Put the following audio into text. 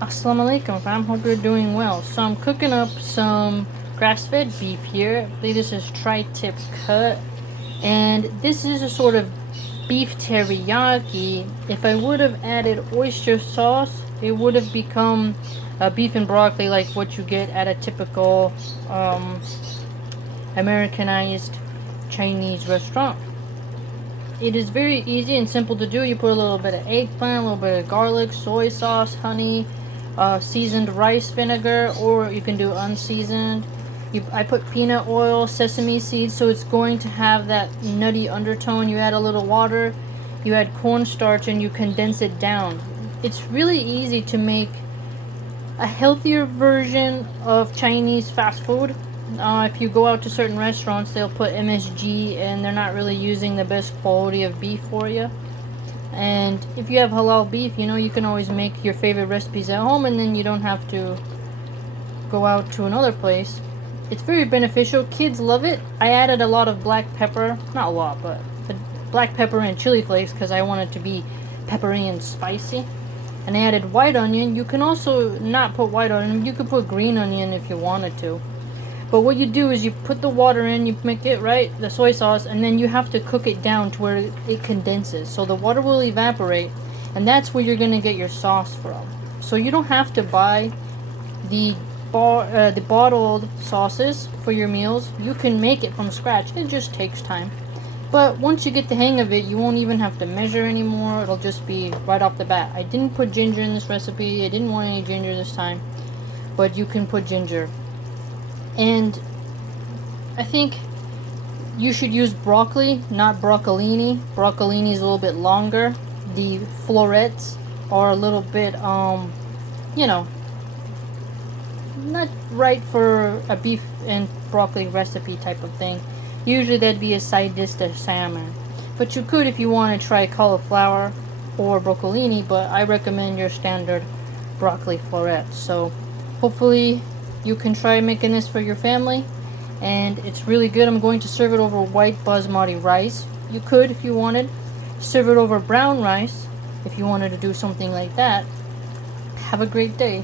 Assalamu alaikum fam, hope you're doing well. So I'm cooking up some grass-fed beef here. I believe this is tri-tip cut. And this is a sort of beef teriyaki. If I would have added oyster sauce, it would have become beef and broccoli like what you get at a typical Americanized Chinese restaurant. It is very easy and simple to do. You put a little bit of eggplant, a little bit of garlic, soy sauce, honey, seasoned rice vinegar, or you can do unseasoned. I put peanut oil, sesame seeds, so it's going to have that nutty undertone. You add a little water, you add cornstarch, and you condense it down. It's really easy to make a healthier version of Chinese fast food. If you go out to certain restaurants, they'll put MSG and they're not really using the best quality of beef for you. And if you have halal beef, you can always make your favorite recipes at home and then you don't have to go out to another place. It's very beneficial. Kids love it. I added a lot of black pepper, not a lot, but black pepper and chili flakes because I want it to be peppery and spicy. And I added white onion. You can also not put white onion. You could put green onion if you wanted to. But what you do is you put the water in, you make it right, the soy sauce, and then you have to cook it down to where it condenses. So the water will evaporate, and that's where you're going to get your sauce from. So you don't have to buy the bottled sauces for your meals. You can make it from scratch. It just takes time. But once you get the hang of it, you won't even have to measure anymore. It'll just be right off the bat. I didn't put ginger in this recipe. I didn't want any ginger this time. But you can put ginger. And I think you should use broccoli, not broccolini. Broccolini is a little bit longer. The florets are a little bit, not right for a beef and broccoli recipe type of thing. Usually that'd be a side dish to salmon. But you could if you want to try cauliflower or broccolini, but I recommend your standard broccoli florets. So hopefully you can try making this for your family, and it's really good. I'm going to serve it over white basmati rice. You could, if you wanted, serve it over brown rice if you wanted to do something like that. Have a great day.